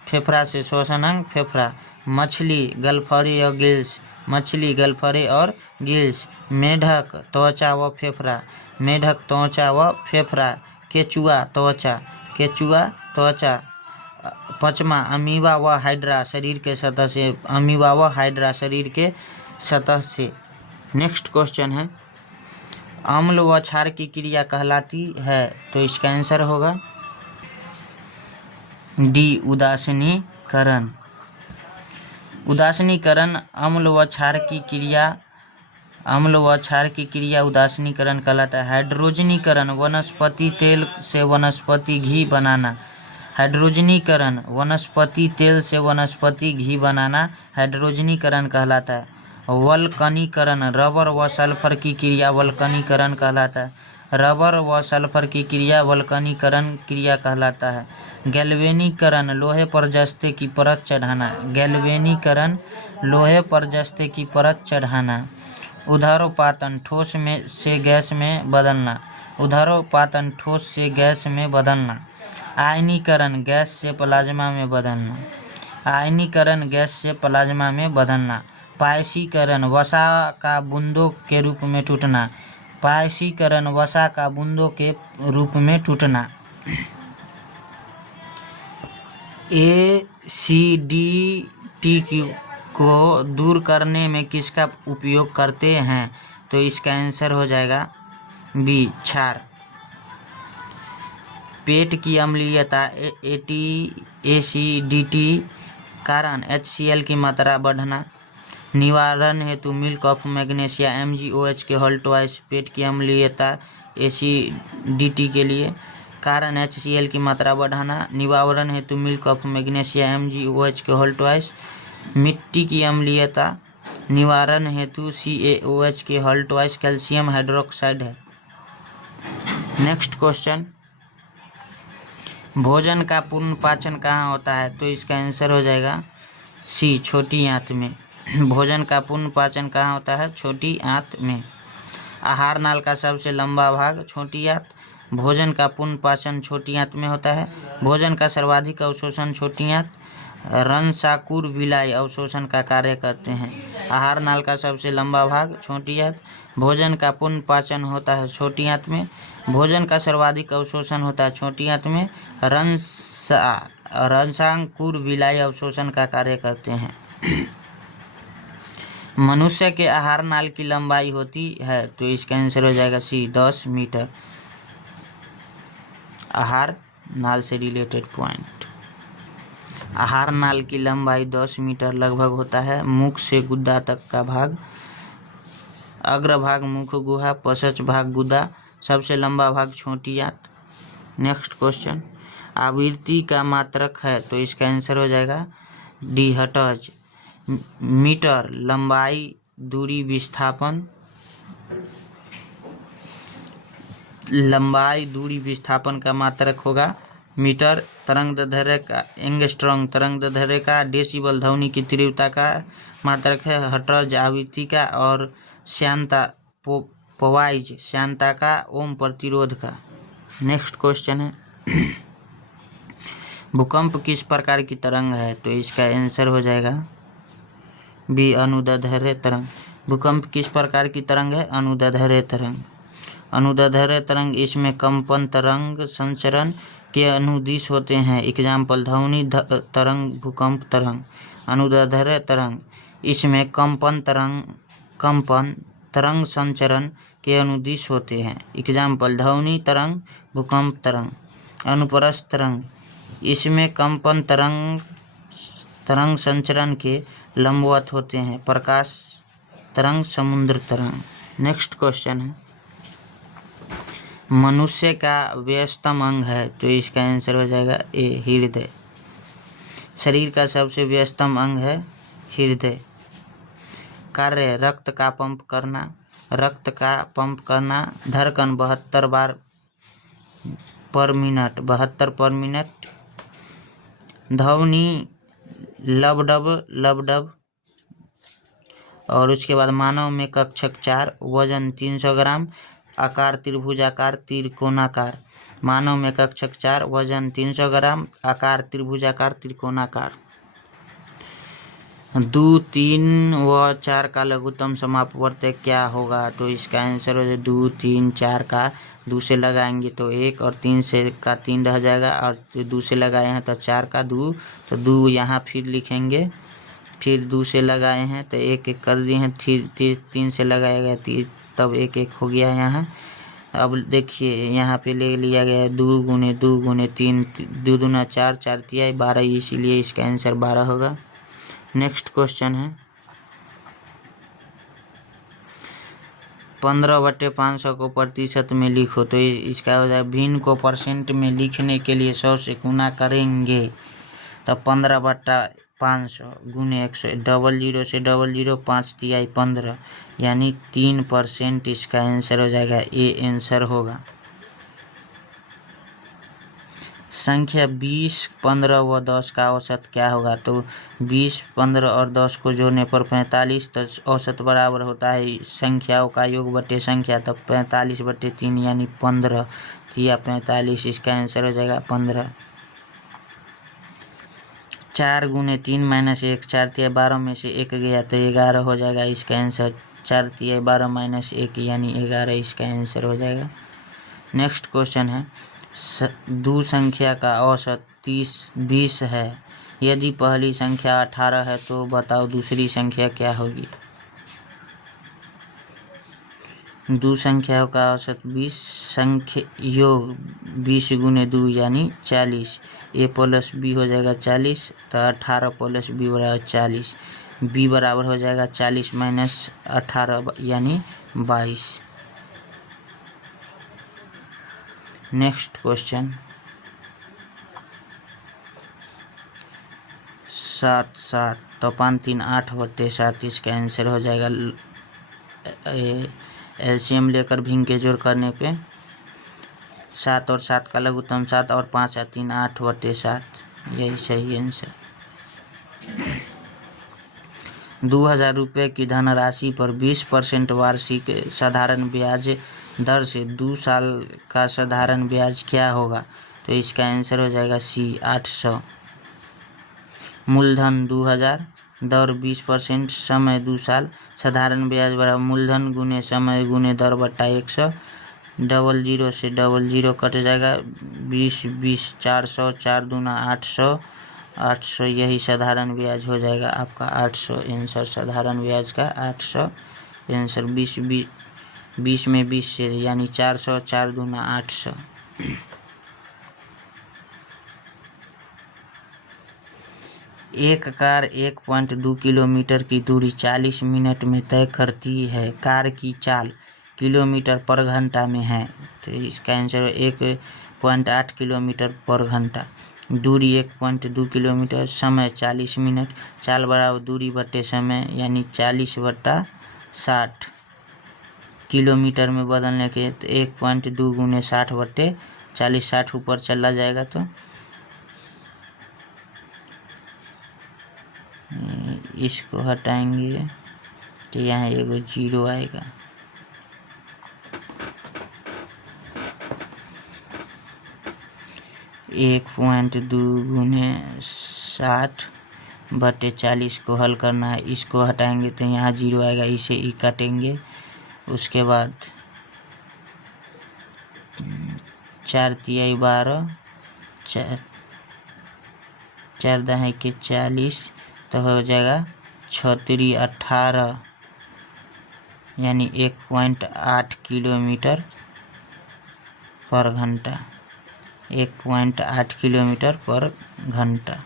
फेफड़ा से श्वसन अंग फेफड़ा। मछली गलफड़े और गिल्स, मछली गलफड़े और गिल्स। मेढक त्वचा व फेफड़ा, मेढक त्वचा व फेफड़ा। केचुआ त्वचा, केचुआ त्वचा। पाँचवा अमीबा व हाइड्रा शरीर के सतह से, अमीबा व हाइड्रा शरीर के सतह से। नेक्स्ट क्वेश्चन है अम्ल व क्षार की क्रिया कहलाती है, तो इसका आंसर होगा डी उदासीनीकरण। उदासीनीकरण अम्ल व क्षार की क्रिया, अम्ल व क्षार की क्रिया उदासीनीकरण कहलाता है। हाइड्रोजनीकरण वनस्पति तेल से वनस्पति घी बनाना, हाइड्रोजनीकरण वनस्पति तेल से वनस्पति घी बनाना हाइड्रोजनीकरण कहलाता है। वल्कनीकरण रबर व सल्फर की क्रिया वल्कनीकरण कहलाता है, रबर व सल्फर की क्रिया वल्कनीकरण क्रिया कहलाता है। गैल्वेनीकरण लोहे पर जस्ते की परत चढ़ाना, गैल्वेनीकरण लोहे पर जस्ते की परत चढ़ाना। उदरोपातन ठोस में से गैस में बदलना, उदरोपातन ठोस से गैस में बदलना। आयनीकरण गैस से प्लाज्मा में बदलना, आयनीकरण गैस से प्लाज्मा में बदलना। पायसीकरण वसा का बूंदों के रूप में टूटना, पायसीकरण वसा का बूंदों के रूप में टूटना। एसिडिटी को दूर करने में किसका उपयोग करते हैं, तो इसका आंसर हो जाएगा बी क्षार। पेट की अम्लीयता एसिडिटी कारण HCl की मात्रा बढ़ना। निवारण हेतु मिल्क ऑफ मैग्नीशिया MgOH के होल ट्वाइस। पेट की अम्लीयता एसिडिटी के लिए कारण HCl की मात्रा बढ़ाना। निवारण हेतु मिल्क ऑफ मैग्नीशिया MgOH के होल ट्वाइस। मिट्टी की अम्लीयता निवारण हेतु CaOH के होल ट्वाइस कैल्शियम हाइड्रोक्साइड है। नेक्स्ट क्वेश्चन भोजन का पूर्ण पाचन कहाँ होता है, तो इसका आंसर हो जाएगा सी छोटी आंत में। भोजन का पूर्ण पाचन कहाँ होता है, छोटी आंत में। आहार नाल का सबसे लंबा भाग छोटी आंत। भोजन का पूर्ण पाचन छोटी आंत में होता है। भोजन का सर्वाधिक अवशोषण छोटी आंत। रंसाकुर विलाई अवशोषण का कार्य करते हैं। आहार नाल का सबसे लंबा भाग छोटी आंत। भोजन का पूर्ण पाचन होता है छोटी आंत में। भोजन का सर्वाधिक अवशोषण होता है छोटी आंत में। रंसाकुर विलाई अवशोषण का कार्य करते हैं। मनुष्य के आहार नाल की लंबाई होती है, तो इसका आंसर हो जाएगा सी 10 मीटर। आहार नाल से रिलेटेड पॉइंट। आहार नाल की लंबाई 10 मीटर लगभग होता है। मुख से गुदा तक का भाग, अग्रभाग मुख गुहा, पश्च भाग गुदा, सबसे लंबा भाग छोटी आंत। नेक्स्ट क्वेश्चन आवृत्ति का मात्रक है, तो इसका आंसर हो जाएगा डी हर्ट्ज। मीटर लंबाई दूरी विस्थापन, लंबाई दूरी विस्थापन का मात्रक होगा मीटर। तरंग दैर्ध्य का एंगस्ट्रॉम तरंग दैर्ध्य का। डेसिबल ध्वनि की तीव्रता का मात्रक है। हर्ट्ज आवृत्ति का। और श्यानता पवाइज श्यानता का। ओम प्रतिरोध का। नेक्स्ट क्वेश्चन है भूकंप किस प्रकार की तरंग है, तो इसका आंसर हो जाएगा बी अनुदैर्ध्य तरंग। भूकंप किस प्रकार की तरंग है, अनुदैर्ध्य तरंग। अनुदैर्ध्य तरंग इसमें कंपन तरंग संचरण के अनुदिश होते हैं। एग्जाम्पल ध्वनि तरंग, भूकंप तरंग। अनुदैर्ध्य तरंग इसमें कंपन तरंग संचरण के अनुदिश होते हैं। एग्जाम्पल ध्वनि तरंग, भूकंप तरंग। अनुप्रस्थ तरंग इसमें कंपन तरंग संचरण के लंबवत होते हैं। प्रकाश तरंग, समुद्र तरंग। नेक्स्ट क्वेश्चन है मनुष्य का व्यस्तम अंग है, तो इसका आंसर हो जाएगा ए हृदय। शरीर का सबसे व्यस्तम अंग है हृदय। कार्य रक्त का पंप करना, रक्त का पंप करना। धड़कन 72 बार पर मिनट, 72 पर मिनट। ध्वनि लबडब। और उसके बाद मानव में कक्षक 4, वजन 300 ग्राम, आकार त्रिभुजाकार त्रिकोणाकार। मानव में कक्षक 4, वजन 300 ग्राम, आकार त्रिभुजाकार त्रिकोणाकार। 2, 3 व 4 का लघुत्तम समापवर्त क्या होगा? तो इसका आंसर हो जाए 2, 3, 4 का 2 से लगाएंगे तो 1 और 3 से का 3 रह जाएगा, और 2 से लगाए हैं तो 4 का 2, तो 2 यहाँ फिर लिखेंगे, फिर 2 से लगाए हैं तो 1 1 कर दिए हैं, 3 से लगाया गया तब 1 1 हो गया यहाँ। अब देखिए यहाँ पे ले लिया गया है 2 गुने 2 गुने 3, 2 दूना 4, 4 तिहाई 12, इसीलिए इसका आंसर 12 होगा। नेक्स्ट क्वेश्चन है 15/500 को प्रतिशत में लिखो। तो इसका हो जाए भिन्न को परसेंट में लिखने के लिए 100 से गुना करेंगे, तो 15/500 गुने 100, 00 से 00, 5 तिहाई 15, यानी 3% इसका आंसर हो जाएगा, ए आंसर होगा। संख्या 20, 15 व 10 का औसत क्या होगा? तो 20, 15 और 10 को जोड़ने पर 45, तो औसत बराबर होता है संख्याओं का योग बटे संख्या, तो 45/3 यानी 15 या 45, इसका आंसर हो जाएगा 15। 4 गुने 3 माइनस 1, 4 तिहाई 12 में से 1 गया तो 11 हो जाएगा, इसका आंसर 4 तिहाई 12 माइनस 1 यानी 11, इसका आंसर हो जाएगा। नेक्स्ट क्वेश्चन है दो संख्या का औसत 20 है, यदि पहली संख्या 18 है तो बताओ दूसरी संख्या क्या होगी? दो संख्याओं का औसत 20, संख्या योग 20 गुने 2 यानी 40, a प्लस b हो जाएगा 40, तो 18 प्लस b बराबर 40, b बराबर हो जाएगा 40 माइनस 18 यानी 22। नेक्स्ट क्वेश्चन 7, 7, तो 5, 3, 8/7, इसका आंसर हो जाएगा। एलसीएम लेकर भिन्न के जोड़ करने पे 7 और 7 का लघुत्तम 7 और 5 और 3, 8/7, यही सही आंसर। 2000 रुपये की धनराशि पर 20% वार्षिक साधारण ब्याज दर से 2 साल का साधारण ब्याज क्या होगा? तो इसका आंसर हो जाएगा सी, 800। मूलधन 2000, दर 20%, समय 2 साल, साधारण ब्याज बराबर मूलधन गुने समय गुने दर बटा 100, 00 से 00 कट जाएगा, 20 20 400, 4 दूना 800, 800 यही साधारण ब्याज हो जाएगा आपका 800 आंसर, साधारण ब्याज का 800 आंसर। 20 में 20 से यानी 400, 4 दूना 800। एक कार 1.2 किलोमीटर की दूरी 40 मिनट में तय करती है, कार की चाल किलोमीटर पर घंटा में है, तो इसका आंसर 1.8 किलोमीटर पर घंटा। दूरी 1.2 किलोमीटर, समय 40 मिनट, चाल बराबर दूरी बटे समय यानी 40/60, किलोमीटर में बदलने के तो 1.2 गुने 60/40, 60 ऊपर चला जाएगा तो इसको हटाएंगे तो यहाँ एगो 0 आएगा। एक 1.2 गुने 60/40 को हल करना है, इसको हटाएंगे तो यहाँ 0 आएगा, इसे ई काटेंगे। उसके बाद 4 तिहाई 12, 4 दहाई के 40, तो हो जाएगा 6 तिरी 18 यानी 1.8 किलोमीटर पर घंटा, 1.8 किलोमीटर पर घंटा।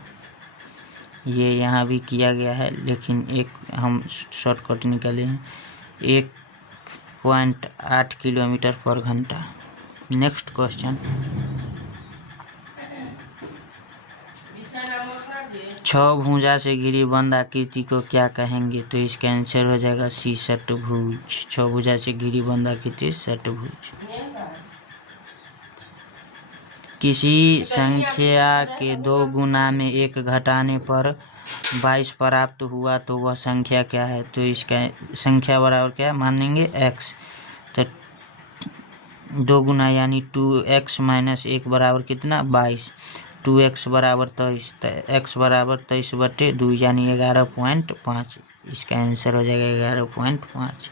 ये यहाँ भी किया गया है, लेकिन एक हम शॉर्टकट निकाले हैं, 1.8 किलोमीटर पर घंटा। नेक्स्ट क्वेश्चन 6 भुजा से घिरी बंद आकृति को क्या कहेंगे? तो इसका आंसर हो जाएगा सी, षटभुज। 6 भुजा से घिरी बंद आकृति षटभुज। किसी संख्या के 2 गुना में 1 घटाने पर 22 प्राप्त हुआ तो वह संख्या क्या है? तो इसका संख्या बराबर क्या मानेंगे? x। तो 2 गुना यानी 2x माइनस 1 बराबर कितना 22। 2x बराबर 23, तो x बराबर 23/2 यानी 11.5। इसका आंसर हो जाएगा 11.5।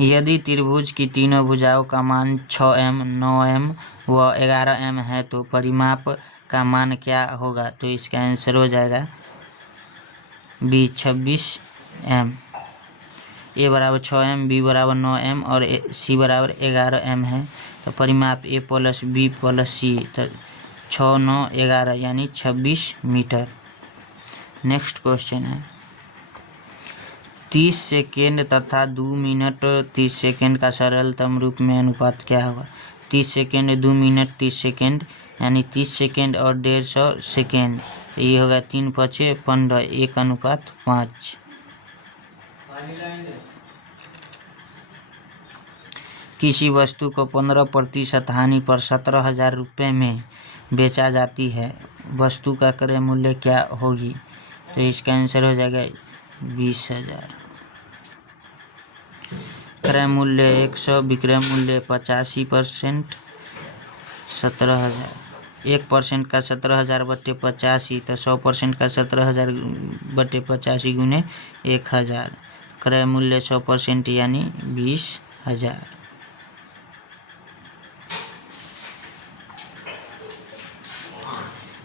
यदि त्रिभुज की तीनों भुजाओं का मान 6m, 9m व 11m है तो परिमाप का मान क्या होगा? तो इसका आंसर हो जाएगा बी 26m। ए बराबर 6m, बी बराबर 9m और सी बराबर 11m है, तो परिमाप ए प्लस बी प्लस सी, तो 6, 9, 11 यानी 26 मीटर। नेक्स्ट क्वेश्चन है 30 सेकेंड तथा 2 मिनट 30 सेकेंड का सरलतम रूप में अनुपात क्या होगा? 30 सेकेंड 2 मिनट 30 सेकेंड यानी 30 सेकेंड और 150 सेकेंड, ये होगा 3 × 5 = 15, 1:5। किसी वस्तु को 15% हानि पर 17,000 रुपये में बेचा जाती है, वस्तु का क्रय मूल्य क्या होगी? तो इसका आंसर हो जाएगा 20,000। क्रय मूल्य 100, विक्रय मूल्य 85%, 17,000। 1% का 17,000 बटे 85, तो 100% का 17,000 बटे 85 गुने 1,000। क्रय मूल्य 100% यानी 20,000।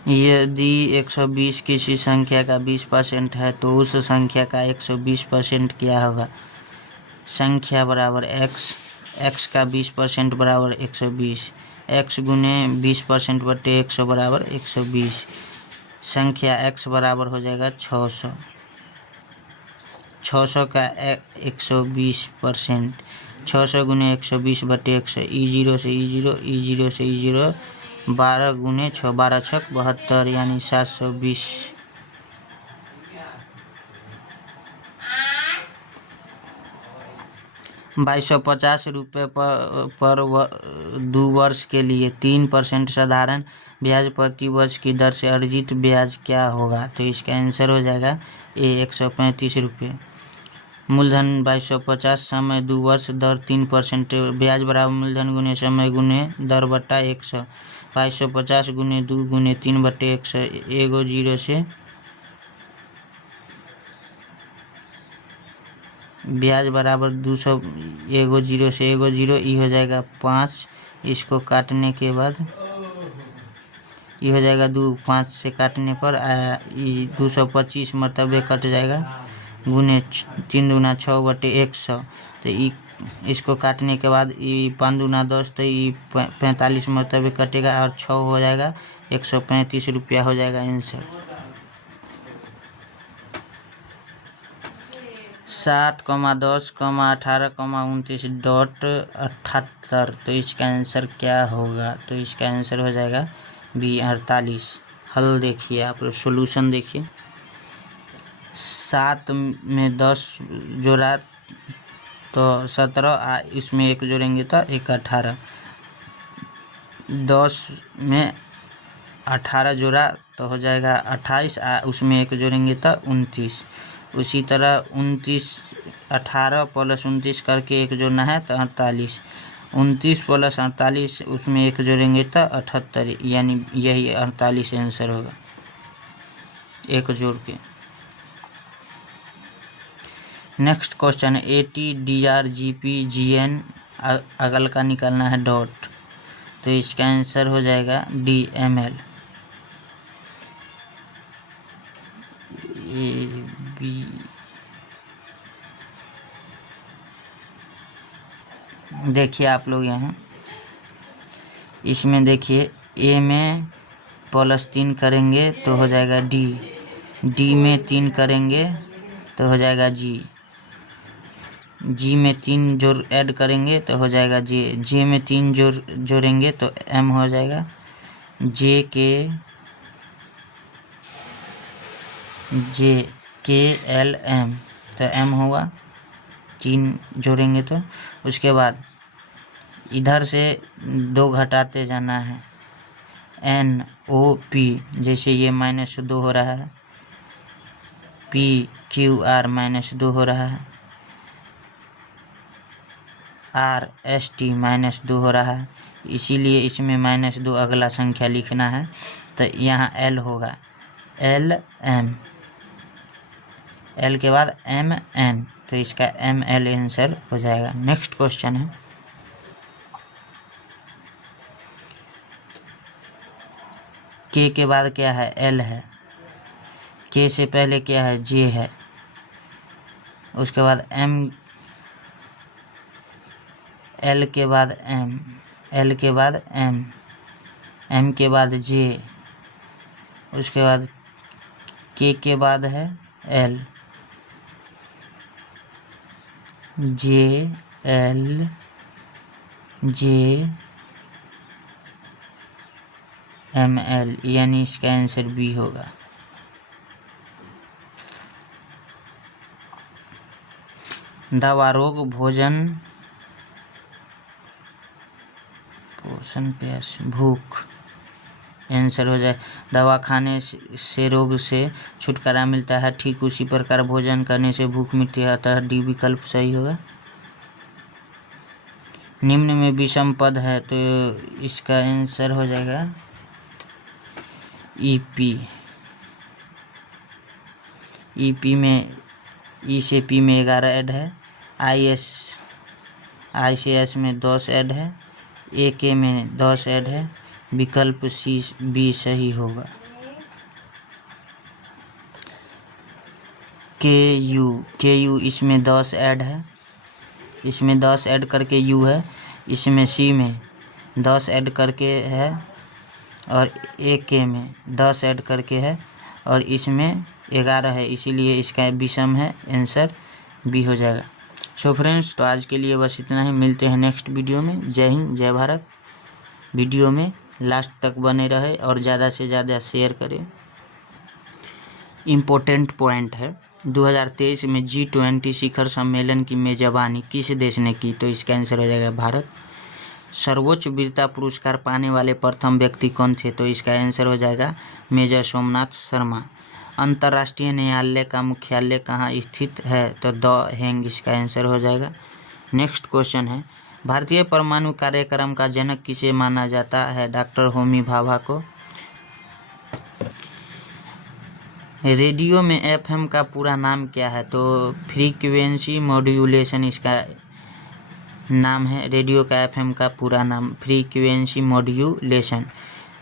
यदि 120 किसी संख्या का 20% है तो उस संख्या का 120% क्या होगा? संख्या बराबर x का 20% बराबर 120, x गुने 20% बटे 100 बराबर 120। संख्या x बराबर हो जाएगा 600। 600 का 120%, 600 गुने 120 बटे 100, E0 से E0, E0 से E0, 12 गुने 6, 12 छक 72 यानी 720। ₹2250 पर 2 वर्ष के लिए 3% साधारण ब्याज प्रति वर्ष की दर से अर्जित ब्याज क्या होगा? तो इसका आंसर हो जाएगा ए 135 रुपये। मूलधन 2250, समय 2 वर्ष, दर 3%, ब्याज बराबर मूलधन गुने समय गुने दर बटा 100। 2250 गुने 2 गुने 3 बटे 100, एगो 0 से ब्याज बराबर 200, एगो 0 से एगो 0, ये हो जाएगा 5। इसको काटने के बाद ये हो जाएगा 2, 5 से काटने पर 225 मरतबे कट जाएगा, गुने 3 दूना 6 बटे 100। तो इसको काटने के बाद 5 दूना 10, तो 45 मरतबे कटेगा और 6 हो जाएगा, 135 रुपया हो जाएगा आंसर। 7, 10, 18, 29.78, तो इसका आंसर क्या होगा? तो इसका आंसर हो जाएगा बी 48। हल देखिए आप लोग, सोल्यूशन देखिए। 7 में 10 जोड़ा तो 17, इसमें 1 जोड़ेंगे तो 1 18। 10 में 18 जोड़ा तो हो जाएगा 28, उसमें 1 जोड़ेंगे तो 29। उसी तरह 29, 18 प्लस 29 करके 1 जोड़ना है तो 48। 29 प्लस 48, उसमें 1 जोड़ेंगे तो 78, यानी यही 48 आंसर होगा 1 जोड़ के। नेक्स्ट क्वेश्चन है AT DR GP GN अगल का निकालना है डॉट, तो इसका आंसर हो जाएगा DML। देखिए आप लोग यहाँ इसमें देखिए A में +3 करेंगे तो हो जाएगा D, D में 3 करेंगे तो हो जाएगा G, G में 3 जोड़ ऐड करेंगे तो हो जाएगा J, J में 3 जोड़ेंगे तो M हो जाएगा, J K L M, तो M होगा 3 जोड़ेंगे तो। उसके बाद इधर से 2 घटाते जाना है, NOP, जैसे ये -2 हो रहा है, PQR -2 हो रहा है, RST -2 हो रहा है, इसीलिए इसमें -2 अगला संख्या लिखना है। तो यहाँ L होगा, LM, L के बाद MN, तो इसका ML आंसर हो जाएगा। नेक्स्ट क्वेश्चन है, K के बाद क्या है? L है। K से पहले क्या है? J है। उसके बाद M, L के बाद M, L के बाद M, M के बाद J, उसके बाद K के बाद है L, J L J M L, यानी इसका आंसर B होगा। दवा, रोग, भोजन, पोषण, प्यास, भूख, आंसर हो जाए। दवा खाने से रोग से छुटकारा मिलता है, ठीक उसी प्रकार भोजन करने से भूख मिटती है, अतः डी विकल्प सही होगा। निम्न में विषम पद है, तो इसका आंसर हो जाएगा EP। EP में E से P में 11 ऐड है, I से S में 10 ऐड है, AK में 10 ऐड है, विकल्प B सही होगा। KU इसमें 10 ऐड है, इसमें 10 ऐड करके U है, इसमें C में 10 ऐड करके है, और AK में 10 ऐड करके है, और इसमें 11 है, इसीलिए इसका विषम है, आंसर B हो जाएगा। सो फ्रेंड्स, तो आज के लिए बस इतना ही, मिलते हैं नेक्स्ट वीडियो में। जय हिंद, जय भारत। वीडियो में लास्ट तक बने रहे और ज़्यादा से ज़्यादा शेयर करें। इम्पोर्टेंट पॉइंट है, 2023 में G20 शिखर सम्मेलन की मेजबानी किस देश ने की? तो इसका आंसर हो जाएगा भारत। सर्वोच्च वीरता पुरस्कार पाने वाले प्रथम व्यक्ति कौन थे? तो इसका आंसर हो जाएगा मेजर सोमनाथ शर्मा। अंतर्राष्ट्रीय न्यायालय का मुख्यालय कहाँ स्थित है? तो द हेग, इसका आंसर हो जाएगा। नेक्स्ट क्वेश्चन है, भारतीय परमाणु कार्यक्रम का जनक किसे माना जाता है? डॉक्टर होमी भाभा को। रेडियो में FM का पूरा नाम क्या है? तो फ्रीक्वेंसी मॉड्यूलेशन इसका नाम है। रेडियो का FM का पूरा नाम फ्रीक्वेंसी मॉड्यूलेशन।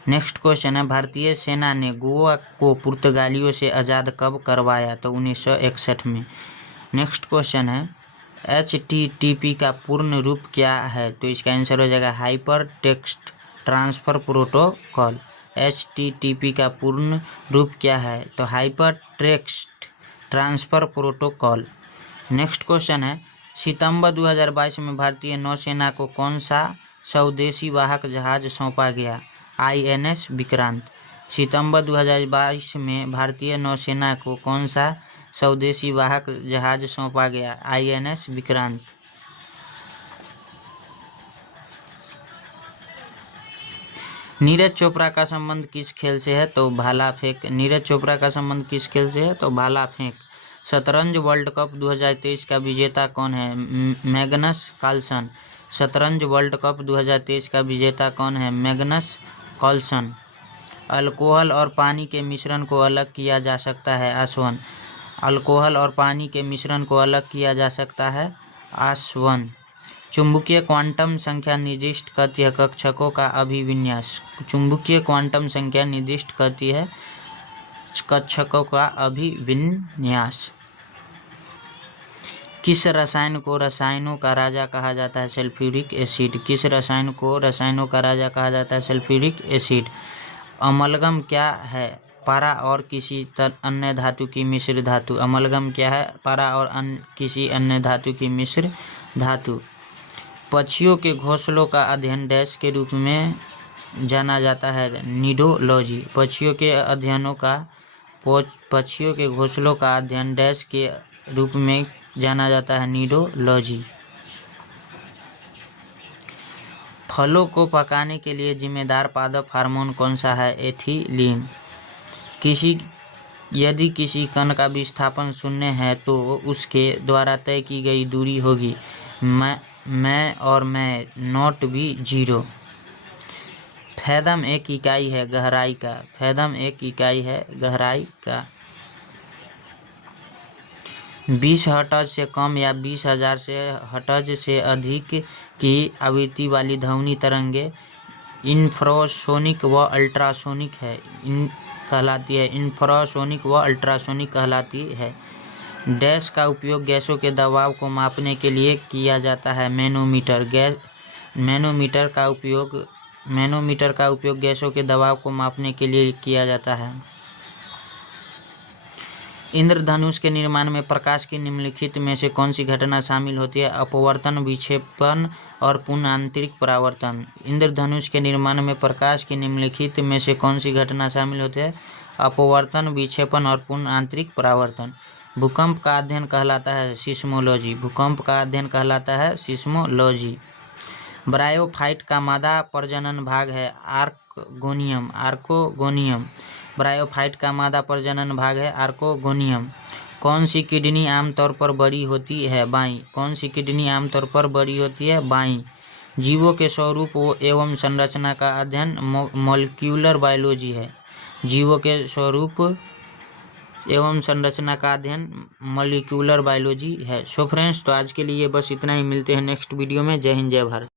नेक्स्ट क्वेश्चन है, भारतीय सेना ने गोवा को पुर्तगालियों से आज़ाद कब करवाया? तो 1961 में। नेक्स्ट क्वेश्चन है, HTTP का पूर्ण रूप क्या है? तो इसका आंसर हो जाएगा hyper text transfer protocol. HTTP का पूर्ण रूप क्या है? तो hyper text transfer protocol. Next question है, सितंबर 2022 में भारतीय नौसेना को कौन सा स्वदेशी वाहक जहाज सौंपा गया? INS विक्रांत। सितंबर 2022 में भारतीय नौसेना को कौन सा स्वदेशी वाहक जहाज सौंपा गया? INS विक्रांत। नीरज चोपड़ा का संबंध किस खेल से है? तो भाला फेंक। नीरज चोपड़ा का संबंध किस खेल से है? तो भाला फेंक। शतरंज वर्ल्ड कप 2023 का विजेता कौन है? Magnus Carlsen. शतरंज वर्ल्ड कप 2023 का विजेता कौन है? Magnus Carlsen. अल्कोहल और पानी के मिश्रण को अलग किया जा सकता है? आसवन। अल्कोहल और पानी के मिश्रण को अलग किया जा सकता है? आसवन। चुंबकीय क्वांटम संख्या निर्दिष्ट करती है कक्षकों का अभिविन्यास। चुंबकीय क्वांटम संख्या निर्दिष्ट करती है कक्षकों का अभिविन्यास। किस रसायन को रसायनों का राजा कहा जाता है? Sulphuric acid. किस रसायन को रसायनों का राजा कहा जाता है? Sulphuric acid. अमलगम क्या है? पारा और किसी अन्य धातु की मिश्र धातु। अमलगम क्या है? पारा और किसी अन्य धातु की मिश्र धातु। पक्षियों के घोंसलों का अध्ययन डैश के रूप में जाना जाता है? निडोलॉजी। पक्षियों के घोंसलों का अध्ययन डैश के रूप में जाना जाता है? निडोलॉजी। फलों को पकाने के लिए जिम्मेदार पादप हार्मोन कौन सा है? एथिलीन। यदि किसी कण का विस्थापन शून्य है तो उसके द्वारा तय की गई दूरी होगी मैं और मैं नोट भी जीरो। फैदम एक इकाई है गहराई का। फैदम एक इकाई है गहराई का। 20 हर्ट्ज से कम या 20,000 से हर्ट्ज से अधिक की आवृत्ति वाली ध्वनि तरंगे इंफ्रासोनिक व अल्ट्रासोनिक कहलाती है। इंफ्रासोनिक व अल्ट्रासोनिक कहलाती है। डैश का उपयोग गैसों के दबाव को मापने के लिए किया जाता है। मैनोमीटर का उपयोग गैसों के दबाव को मापने के लिए किया जाता है। इंद्रधनुष के निर्माण में प्रकाश की निम्नलिखित में से कौन सी घटना शामिल होती है? अपवर्तन, विक्षेपण और पूर्ण आंतरिक परावर्तन। इंद्रधनुष के निर्माण में प्रकाश की निम्नलिखित में से कौन सी घटना शामिल होती है? अपवर्तन, विक्षेपण और पूर्ण आंतरिक परावर्तन। भूकंप का अध्ययन कहलाता है सिस्मोलॉजी। भूकंप का अध्ययन कहलाता है सिस्मोलॉजी। ब्रायोफाइट का मादा प्रजनन भाग है आर्कोगोनियम। ब्रायोफाइट का मादा प्रजनन भाग है आर्कोगोनियम। कौन सी किडनी आमतौर पर बड़ी होती है? बाईं। कौन सी किडनी आमतौर पर बड़ी होती है? बाईं। जीवों के स्वरूप एवं संरचना का अध्ययन मॉलिक्यूलर बायोलॉजी है। जीवों के स्वरूप एवं संरचना का अध्ययन मॉलिक्यूलर बायोलॉजी है। सो फ्रेंड्स, तो आज के लिए बस इतना ही। मिलते हैं नेक्स्ट वीडियो में। जय हिंद, जय भारत।